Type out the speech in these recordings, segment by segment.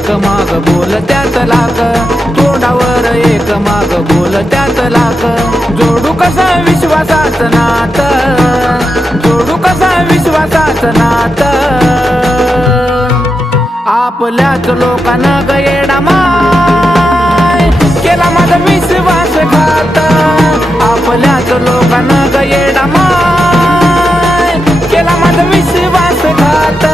एक माग बोल त्यात लाख, तोंडावर एक माग बोल त्यात लाख. जोडू कसा विश्वासाच नात, जोडू कसा विश्वासाच नात. आपल्याच लोकांना गयेडा माय केला माझा विश्वास घात. आपल्याच लोकांना गयेडा माय केला माझा विश्वास घात.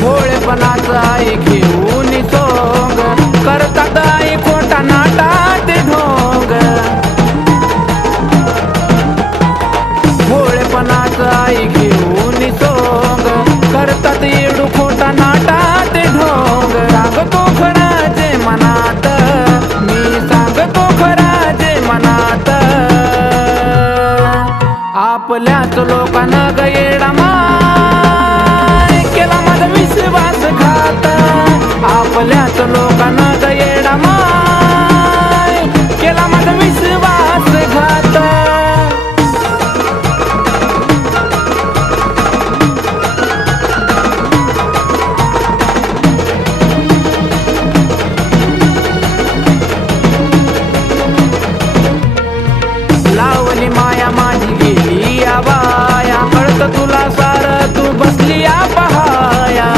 भोळेपणाचा आई घेऊन सोंग करतात आई खोटा नाटात ढोंग. भोळेपणाचा आई घेऊन सोंग करतात येडू खोटा नाटात ढोंग. सांगतो खरा जे मनात, मी सांगतो खरा जे मनात. आपल्याच लोकांना गयेडा माय केला माझा विश्वास घात. आपल्याच लोकांना गयेडा माय केला माझा विश्वास घात. लावली माया माझी गेली या बाया, कळत तुला सार तू बसली या पहाया.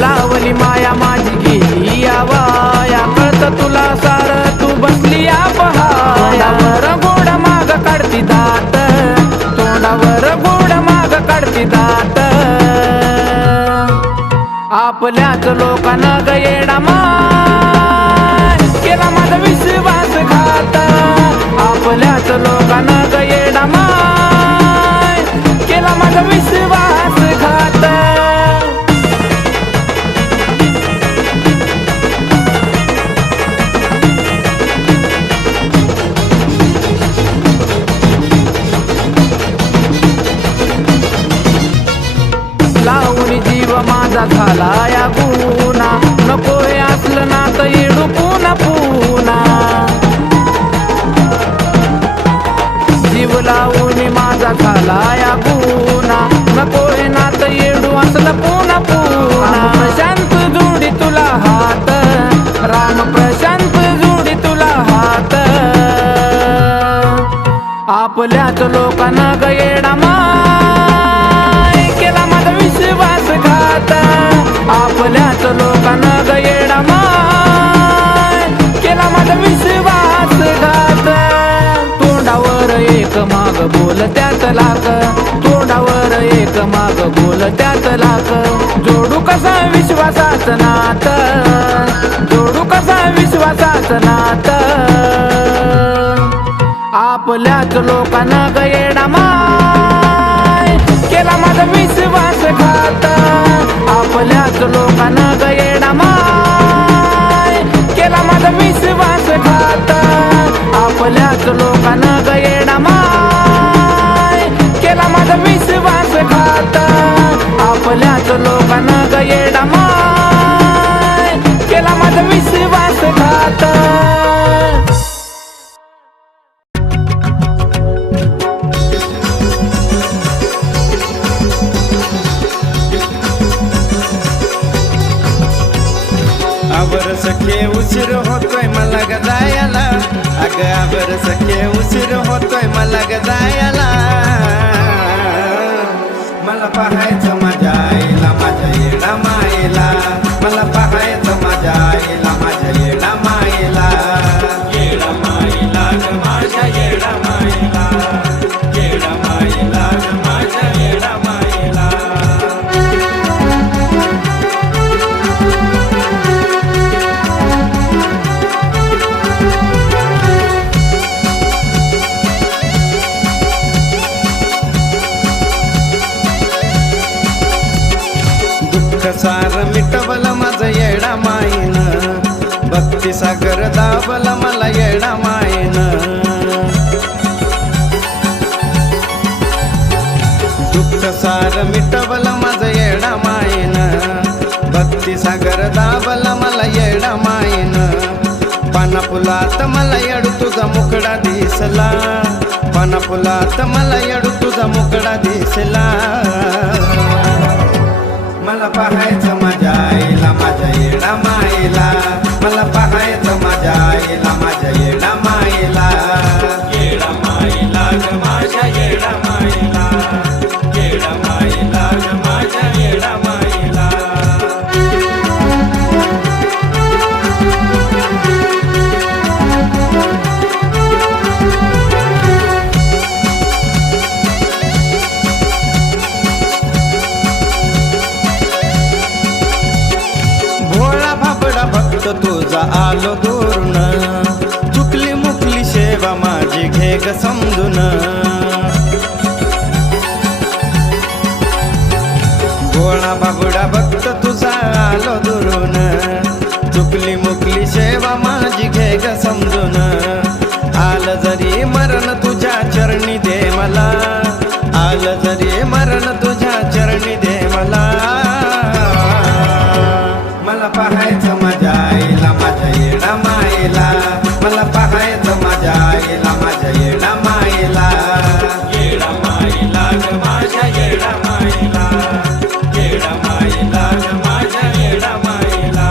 लावली माया माझी गेली या बाया, कळत तुला सार तू बसली या पहाया. तोंडावर गोड माग काढती दात, तोंडावर गोड माग काढती दात. आपल्याच लोकांना गयेडा माय केला माझा विश्वास घात. आपल्याच लोकांना गयेडा माय केला माझा विश्वास घात. लावून जीव माझा झाला या गुना, नको हे असलं ना तर येडू पुन्हा पुन्हा. जीव लावून माझा झाला या गुना, नको हे ना तर येडू असलं पुन्हा पुन्हा. प्रशांत जोडी तुला हात, राम प्रशांत जोडी तुला हात. आपल्याच लोकांना गयेडा माय केला माझा विश्वास घात. आपल्याच लोकांना गयेडा माय केला माझा विश्वास घात. तोंडावर एक माग बोल त्यात लाख, तोंडावर एक माग बोल त्यात लाख. जोडू कसा विश्वासाच नात, जोडू कसा विश्वासाच नात. आपल्याच लोकांना गयेडा माय केला माझा विश्वास घात. आपल्याच लोकांना गयेडा माय केला माझा विश्वास घात. आपल्याच लोकांना गयेडा माय केला माझा विश्वास घात. आपल्याच लोकांना गयेडा माय केला माझा विश्वास घात. आवर सखे उशीर होतोय मला ग जायला, अग आवर सखे उशीर होतोय मला ग जायला. मला पाहायचं माझ्या आईला, माझ्या येडा मायला. मला पाहायचं माझ्या आईला, माझ्या येडा मायला. येडा मायला ग माझ्या येडा मायला, येडा मायला ग माझ्या येडा मायला. सार मिटवल माझं येडा माईन, भक्ती सागर दावल मला येडा माईन. दुःख सार मिटवल माझं येडा माईन, फुलात मला येडू तुझा मुखडा दिसला, पाना फुलात मला येडू तुझा मुखडा दिसला. मला पाहायचं माझ्या आईला, माझ्या येडा माईला. मला पाहायचं माझ्या आईला, माझ्या येडा माईला. येडा माईला ग माझ्या येडा माईला, येडा माईला ग माझ्या येडा माईला. भोळा भाबडा भक्त तुझा आलो दुरून, चुकली मुकली सेवा माझी घे ग समजून. भोळा भाबडा भक्त तुझा आलो दुरून, चुकली मुकली सेवा माझी घे ग समजून. आलं जरी मरण तुझ्या चरणी दे मला, आलं जरी मरण तुझ्या चरणी दे मला. मला पाहायचं माझ्या आईला, माझ्या येडा माईला. मला पाहायचं माझ्या आईला, माझ्या येडा माईला. येडा माईला ग माझ्या येडा माईला, येडा माईला ग माझ्या येडा माईला.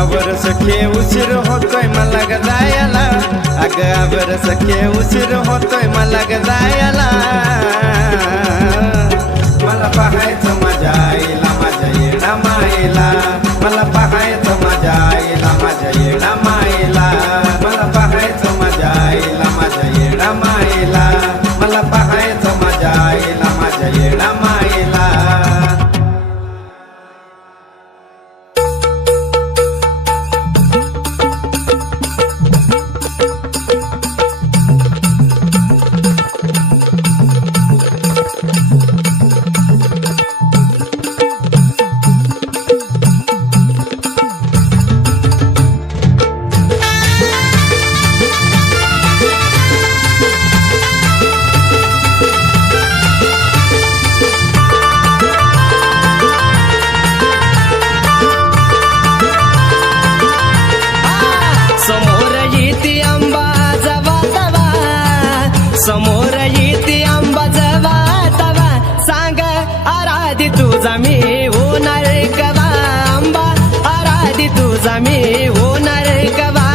आवर सखे उशीर होतोय मला ग जायला, अग आवर सखे उशीर होतोय मला ग जायला. मला पाहायचं माझ्या आईला, माझ्या येडा माईला. मला पाहायचं माझ्या आईला, माझ्या येडा माईला. मला पाहायचं माझ्या आईला, माझ्या येडा माईला. मला पाहायचं माझ्या आईला, माझ्या येडा माईला. समोर येते आंबा जवा तवा, सांग आराधी तुझा मी होणार कवा. आंबा आराधी तुझा मी होणार कवा,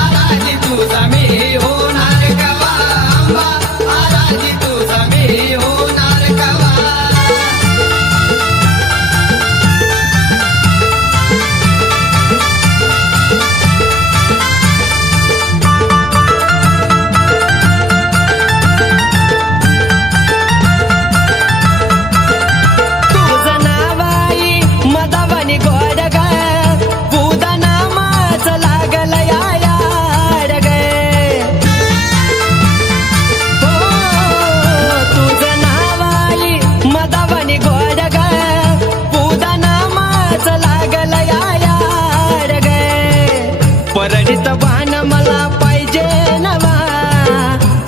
आराधी तुझा मी होणार कवा. आंबा आराधी तुझा मी होणार कवा. परडित बाण मला पाहिजे नवा,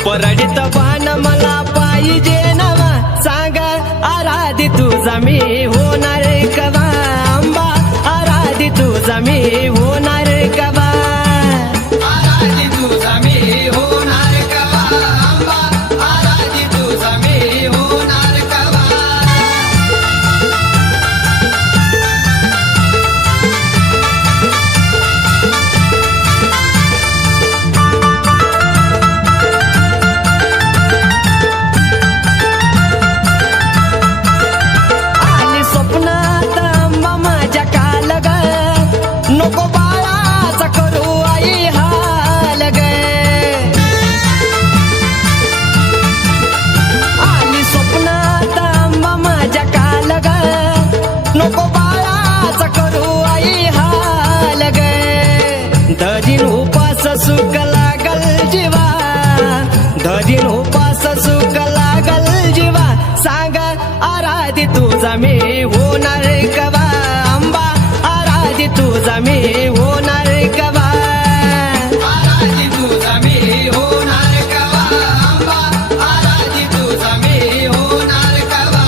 परडित बाण मला पाहिजे नवा. सांग आराधी तुझा मी होणार कवा. आंबा आराधी तुझा मी होणार कवा, आराधी तुझा मी होणार कवा. आंबा आराधी तुझा मी होणार कवा. नको बाळाचा करू आई हाल ग. आली स्वप्नात आंबा माझ्या काल ग. नको बाळाचा करू आई हाल ग. धरीन उपास सुख लागल जीवा, धरीन उपास सुख लागल जीवा. सांग आराधी तुझा मी होणार कवा. आंबा आराधी तुझा मी होणार कवा, आराधी तुझा मी होणार कवा. आंबा आराधी तुझा मी होणार कवा.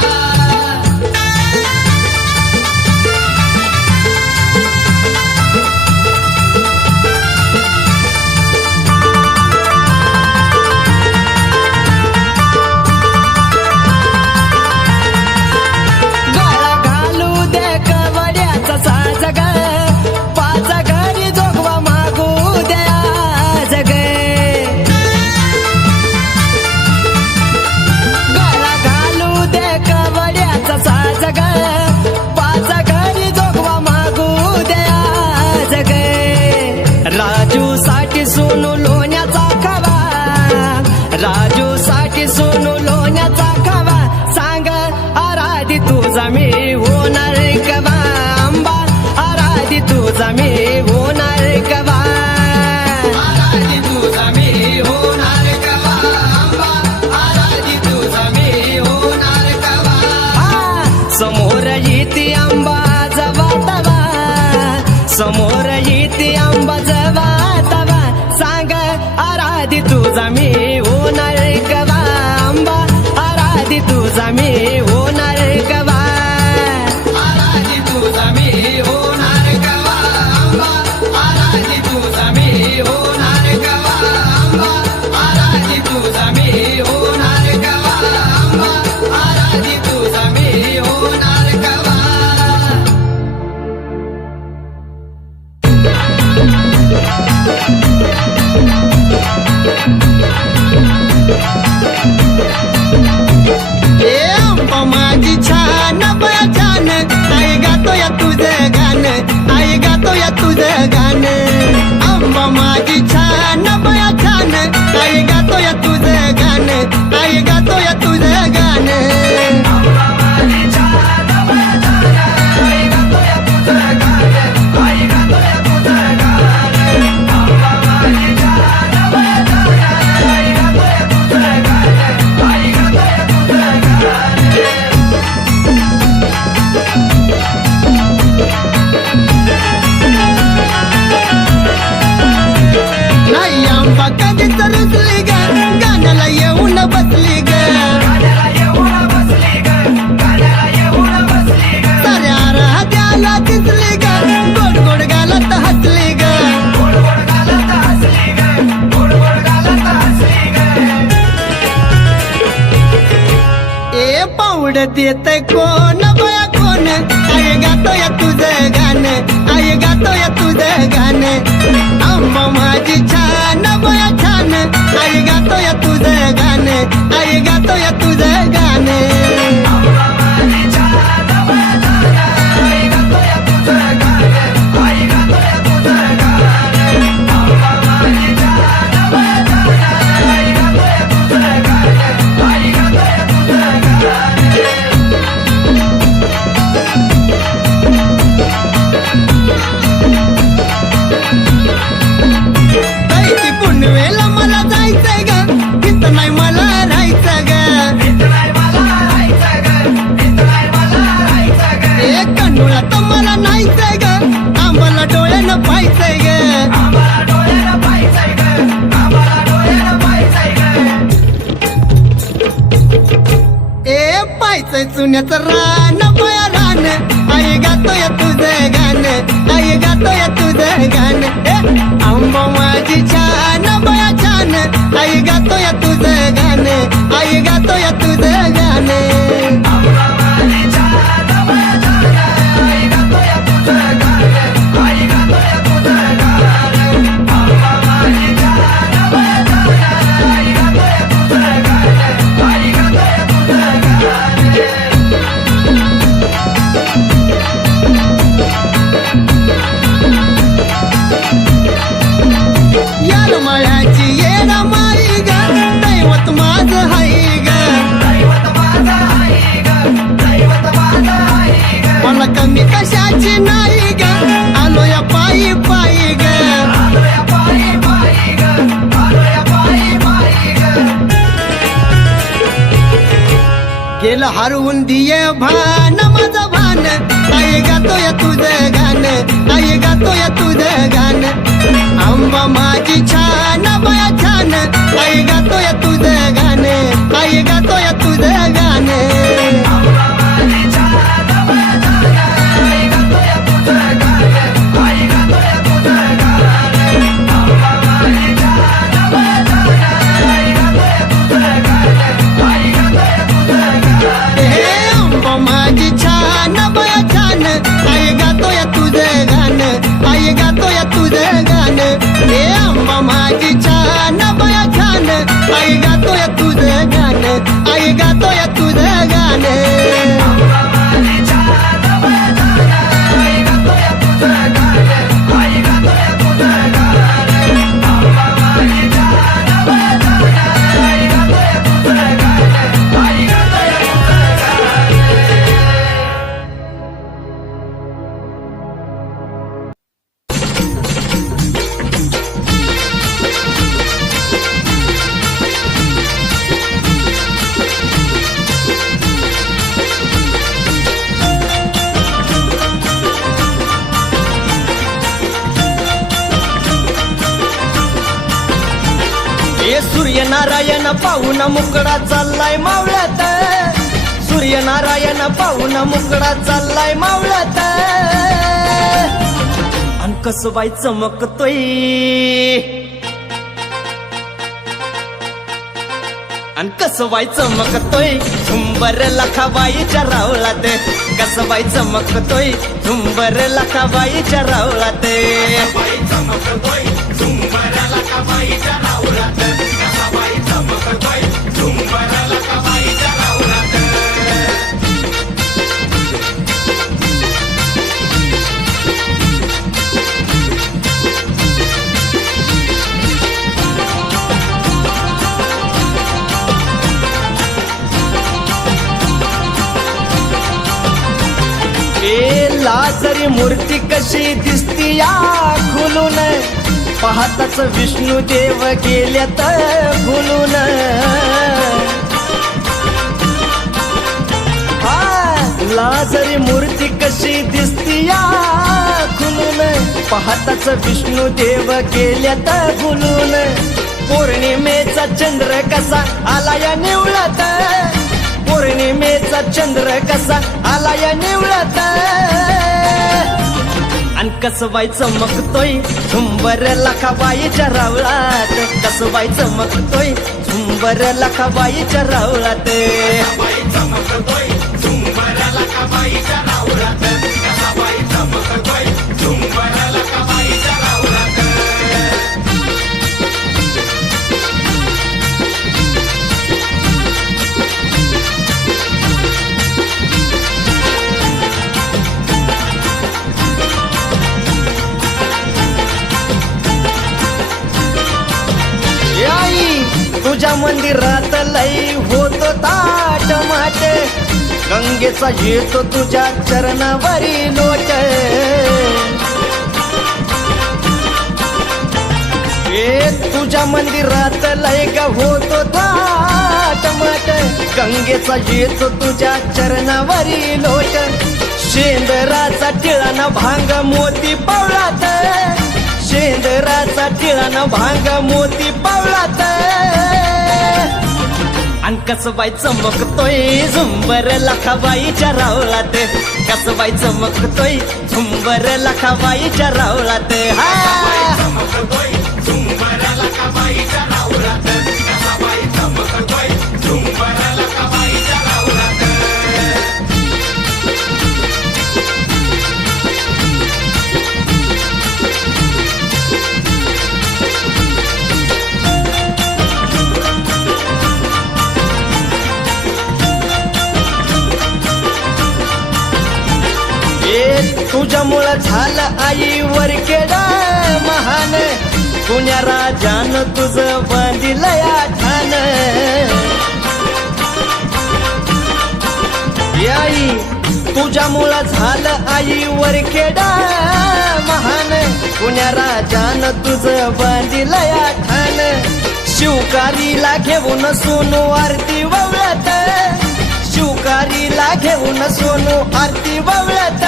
तुझं गाणं आई गातो या तुझं गाणं आंबा माझी छान बया छान आई गातो या तुझं गाणं आई गातो या तुझं गाणं नाही आंबा कधीच रुसली ग गाण्याला येऊन बसली ग साऱ्या राहत्याला दिसली ग गोड गोड गालात हसली ग ए पावड देत कोण बया कोण आई गातो या तुझं गाणं आई गातो या तुझं गाणं आंबा माझी छान बया छान आई गातो या तुझं गाणं आई गातो या तुझं गाणं ती पुनवेला मला जायचंय ग इथं नाही मला राहायचं ग एक कन्नूला तर मला नाहीचंय ग आम्हाला डोळ्यानं पाहायचंय ग ए पाहायचंय चुन्याचं रान बया रान आई गातो या तुझं गाणं आई गातो या तुझं गाणं आंबा माझी छान बया छान आई गातो या तुझं गाणं आई गातो या तुझं गाणं यार मायाची येणा माई ग दैवत माझं हाय ग मला कमी कशाची नाही ग आलो या पायी पायी ग गेलं हरवून दिये भान माझं भान आई गातो या तुझं गाणं आई गातो या तुझं गाणं आंबा माझी छान बया छान आई गातो या तुझं गाणं आई गातो या तुझं गाणं आंबा माझी छान बया छान आई गातो या तुझं गाणं आई गातो या तुझं गाणं हे आंबा माझी छान बया छान आई गातो या तुझं गाणं आई गातो या तुझं गाणं सूर्यनारायण पाहून मुकडा चाललाय मावळ्यात सूर्यनारायण पाहून मुकडा चाललाय मावळ्यात अन कसबाई चमकतोय अन कसबाई चमकतोय झुंबर लखाबाईच्या रावळात कसबाई चमकतोय झुंबर लखाबाईच्या रावळात चमकतोय झुंबर लखाबाईच्या रावळात कसबाई चमकतोय झुंबर लखाबाईच्या रावळात लाजरी मूर्ती कशी दिसती या खुलून पाहताच विष्णू देव गेल्यात भुलून लाजरी मूर्ती कशी दिसती या खुलून पाहताच विष्णू देव गेल्यात भुलून पौर्णिमेचा चंद्र कसा आला या निवळत पौर्णिमेचा चंद्र कसा आला या निवळत आणि कसबाई चमकतोय झुंबर लखाबाईच्या रावळात कसबाई चमकतोय झुंबर लखाबाईच्या रावळात तुझ्या मंदिरात लई होतो ताट माट गंगेचा येतो तुझ्या चरणावरी लोट तुझ्या मंदिरात लई ग होतो ताट माट गंगेचा येतो तुझ्या चरणावरी लोट शेंदराचा टिळाना भांग मोती पावळात शेंदराचा टिळाना भांग मोती पावळात आणि कसबाई चमकतोय झुंबर लखाबाईच्या रावळात कसबाई चमकतोय झुंबर लखाबाईच्या रावळात तुझ्यामुळं झालं आईवर केडा महान पुण्या राजानं तुझं बांधिलं या ठाण आई तुझ्यामुळं झालं आईवर केडा महान पुण्या राजानं तुझं बांधिलं या ठाण शिवकारीला घेऊन सोनू आरती ववळत शिवकारीला घेऊन सोनू आरती ववळत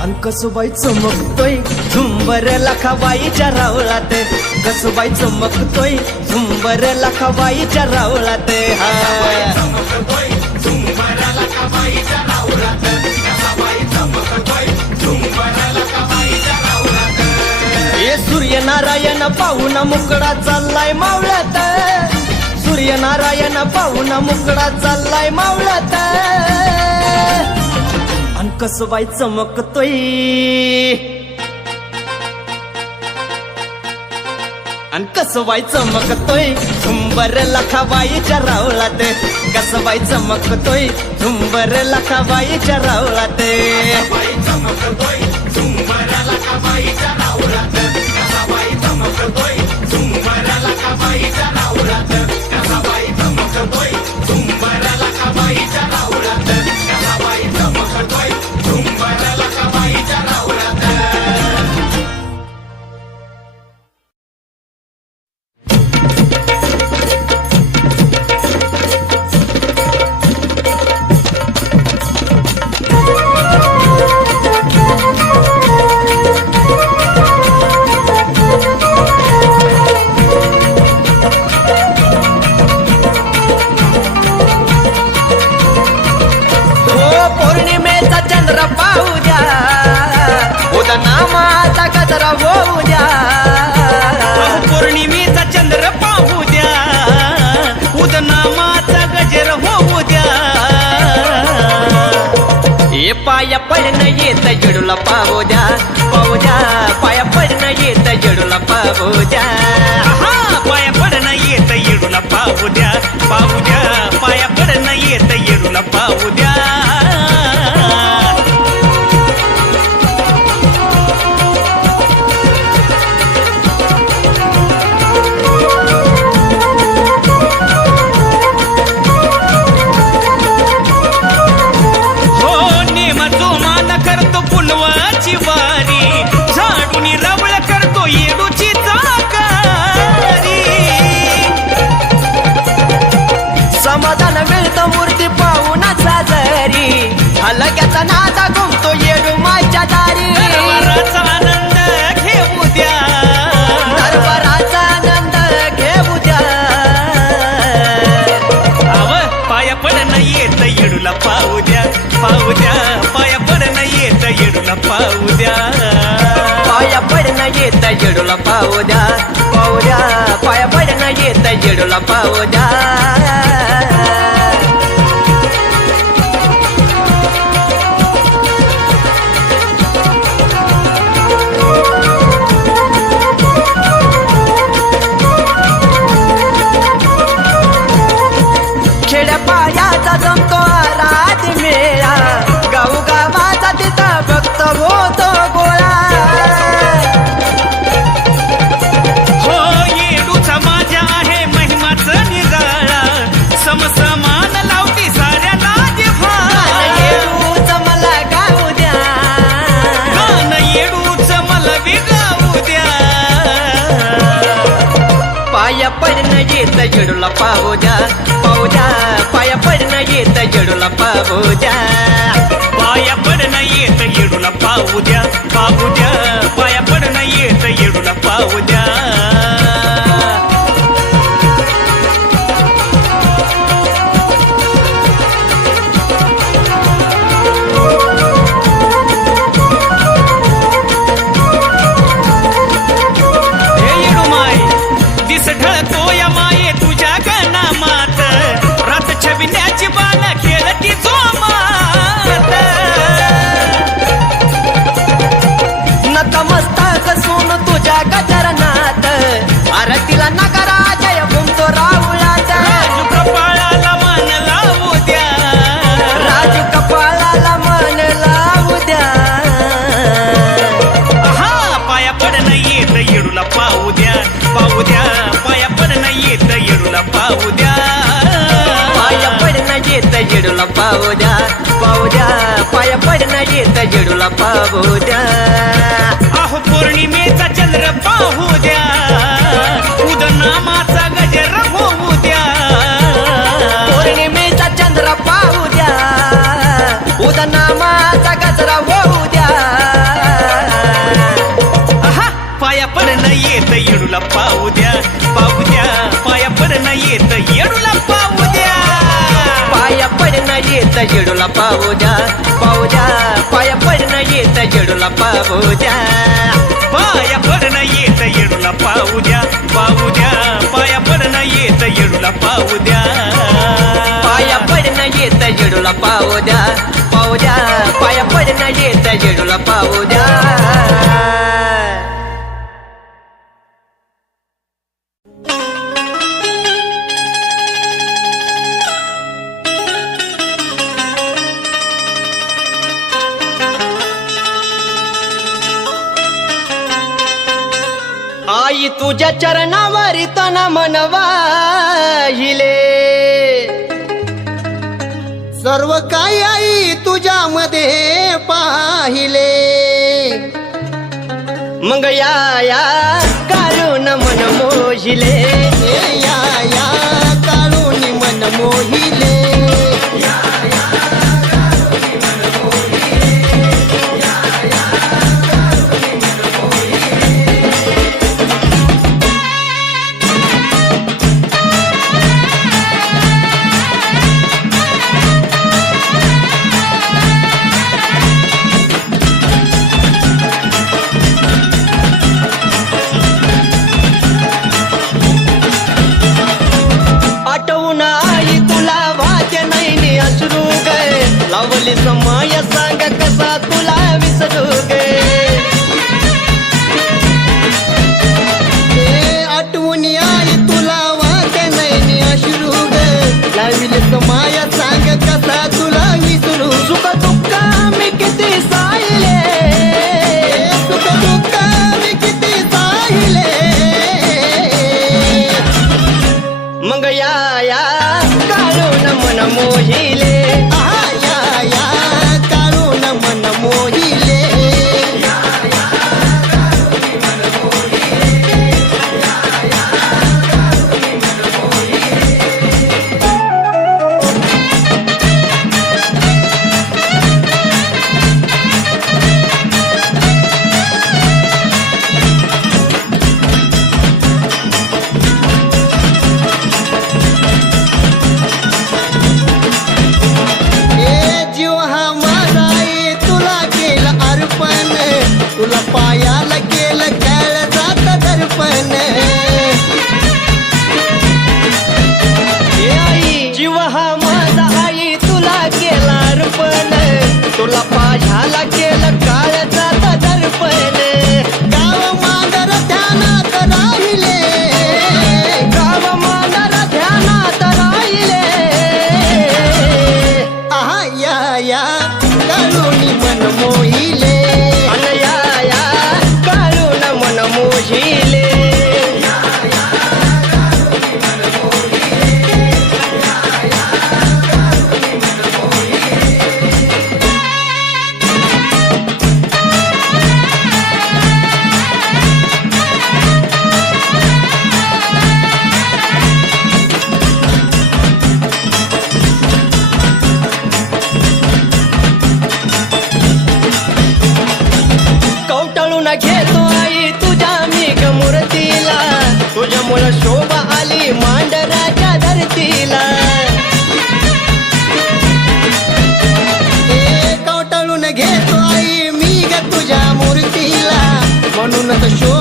आणि कसबाई चमकतोय झुंबर लखाबाईच्या रावळात कसबाई चमकतोय झुंबर लखाबाईच्या रावळात हे सूर्यनारायण पाहून मुकडा चाललाय मावळ्यात सूर्यनारायण पाहून मुकडा चाललाय मावळ्यात आणि कसबाई चमकतोय आणि कसबाई चमकतोय झुंबर लखाबाईच्या रावळात कसबाई चमकतोय झुंबर लखाबाईच्या रावळात पाया पडणं येत जडूला पाहू द्या पाया पडणं येत जडूला पाहू द्या पाया पडणं येत येडूला पाहू द्या पाया पडणं येत येडूला पाहू द्या दर्शनाचा घुमतो येडू माझ्या दारी दरबाराचा आनंद घेऊ द्या दरबाराचा आनंद घेऊ द्या आव पाया पडणं येत येडूला पाहू द्या पाहू द्या पाया पडणं येत येडूला पाहू द्या पाया पडणं येत येडूला पाहू द्या पाहू द्या पाया पडणं येत येडूला पाहू द्या खेड्यापाड्याचा जमतो रात मेळा गाऊ गावाचा तिथं भक्त होतो गोळा हो येडूचा माझ्या आहे महिमाचं निराळा समसमान लावती साऱ्यांना जिव्हाळा येडूच मला गाऊ द्या गाण येडूच मला बी गाऊ द्या पाया पडणं येत येडूला पाहू द्या पाहू द्या पाया पडणं येत येडूला पाहू द्या पाया पडणं येत येडूला पाहू द्या पाहू द्या पाया पडणं येत येडूला पाहू द्या हे येडूमाय दिस ढळतो या माये तुझ्या गणामात रात छबिन्याची बाल खेळती जोमात नतमस्तक सोन तुझ्या गजरनाथ आरतीला नगरा जय घुमतो राहुलात राजू कपाळाला मान लावू द्या राजू कपाळाला मन लावू द्या हा पाया पडणं येत येडूला पाहू द्या पाहू द्या पाया पडणं येत येडूला पाहू द्या पाया पडणं येत येडूला पाहू द्या पाहू द्या पाया पडणं येत येडूला पाहू द्या अहो पौर्णिमेचा चंद्र पाहू द्या उदनामाचा गजर होऊ द्या पौर्णिमेचा चंद्र पाहू द्या उदनामाचा गजरा होऊ द्या आहा पाया पडणं येत येडूला पाहू द्या पाहू द्या पाया पडणं येत येडूला पाहू द्या पाया पडणं येत येडूला पाहू द्या पाहू द्या पाया पडणं येत येडूला पाहू द्या पाया पडणं येत येडूला पाहू द्या पाहू द्या पाया पडणं येत येडूला पाहू द्या पाया पडणं येत येडूला पाहू द्या पाहू द्या पाया पडणं येत येडूला पाहू द्या आई तुझ्या चरणावर तन मनवाहिले सर्व काही आई तुझ्यामध्ये पाहिले मग या काढून मन मोहिले या काढून मन मोहिले आठवून आई तुला पायाला केलं काळजात दर्पण जीव हा माझा आई तुला केला अर्पण तुला पाझ्याला केलं काळजात दर्पण गाव मांडर ध्यानात राहिले गाव मांडर ध्यानात राहिले आहा या काळुनी मन मोहिले अनया काळून मन मोहिले कवटाळून घेतो आई तुझ्या मी मूर्तीला तुझ्यामुळं शोभा आली मांडराच्या धरतीला कवटाळून घेतो आई मी ग तुझ्या मूर्तीला म्हणूनच शो